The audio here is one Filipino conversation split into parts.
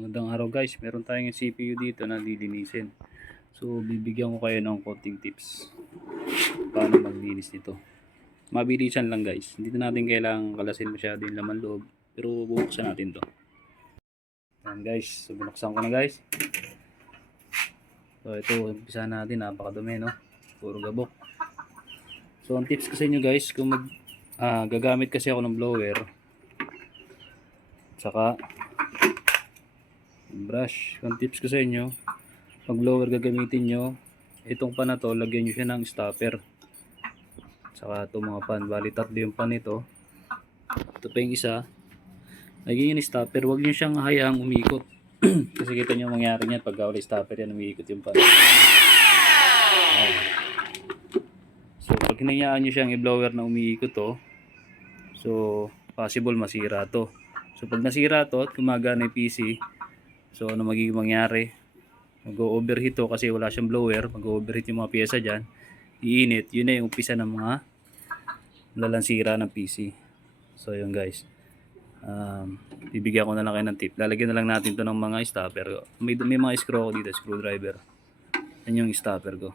Magandang araw guys, meron tayong CPU dito na lilinisin. So bibigyan ko kayo ng konting tips paano maglinis nito. Mabilisan lang guys, hindi na natin kailangang kalasin masyado yung laman loob, pero bubuksan natin to. Ayan guys, so binuksan ko na guys. So ito, umpisa natin, napakadumi no, puro gabok. So ang tips ko sa inyo guys, kung gagamit kasi ako ng blower saka brush, ang tips ko sa inyo, pag blower gagamitin nyo, itong pan na to, lagyan nyo siya ng stopper. Saka itong mga pan, bali tatlo yung pan nito. Ito pa yung isa, lagyan nyo ng stopper, huwag nyo siyang hayaang umikot. Kasi kita nyo mangyari niyan, pag wala stopper yan, umikot yung pan. So pag hinayaan nyo siyang i-blower na umiikot to, so possible masira to. So pag nasira to at gumagana yung PC, so ano magiging mangyari? Mag-overheat to kasi wala siyang blower, mag-overheat yung mga pyesa dyan, iinit, yun na yung umpisa ng mga lalansira ng PC. So yun guys, bibigyan ko na lang kayo ng tip. Lalagyan na lang natin to ng mga stopper. May mga screw ko dito, screwdriver. Yan yung stopper ko.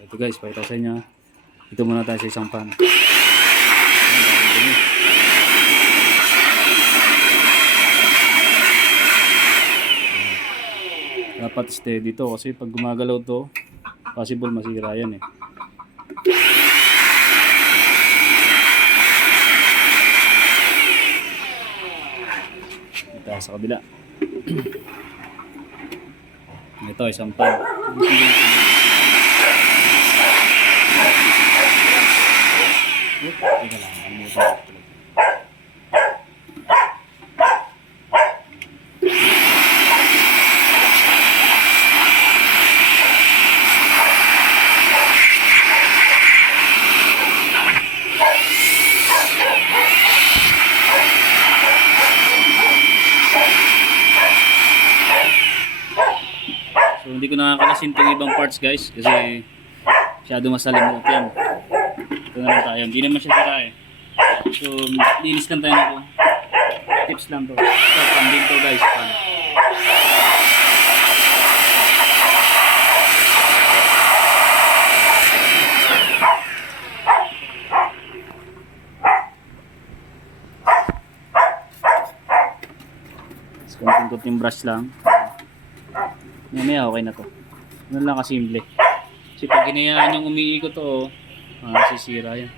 Ito guys, pakita sa inyo. Ito muna tayo sa isang pan. Dapat steady to kasi pag gumagalaw to, possible masira yan eh. Ito sa kabila. Ito isang pan. Teka lang, so hindi ko nakakalasin itong ibang parts guys kasi masyado masalimuot yan. Ito na lang tayo, hindi naman siya sira eh. So linis lang tayo na tips lang to. So pandin to guys, pan. So konting brush lang. Mamaya okay na to. Ganun lang kasimple. Kasi pag hinayaan yung umiikot to, sisira yan.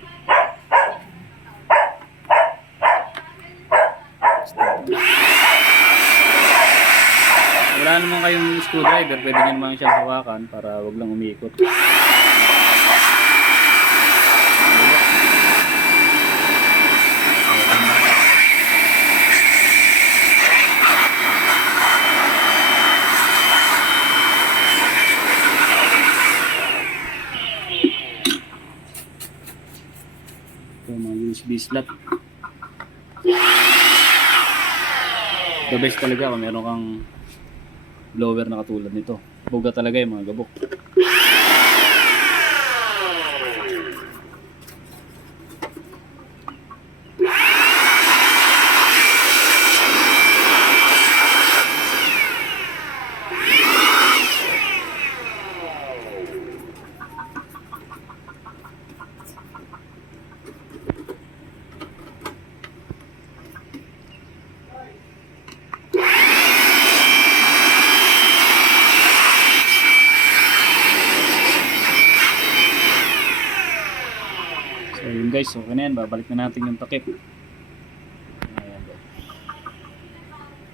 Wala naman kayong screwdriver, pwede nyo naman siyang hawakan para wag lang umiikot. Ito mga USB slot. The best talaga kung meron kang blower na katulad nito. Buga talaga yung mga gabok. So yun guys, okay na yan, babalik na natin yung takip. Ayan,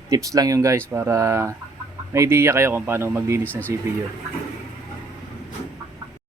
tips lang yung guys para may idea kayo kung paano maglinis ng CPU.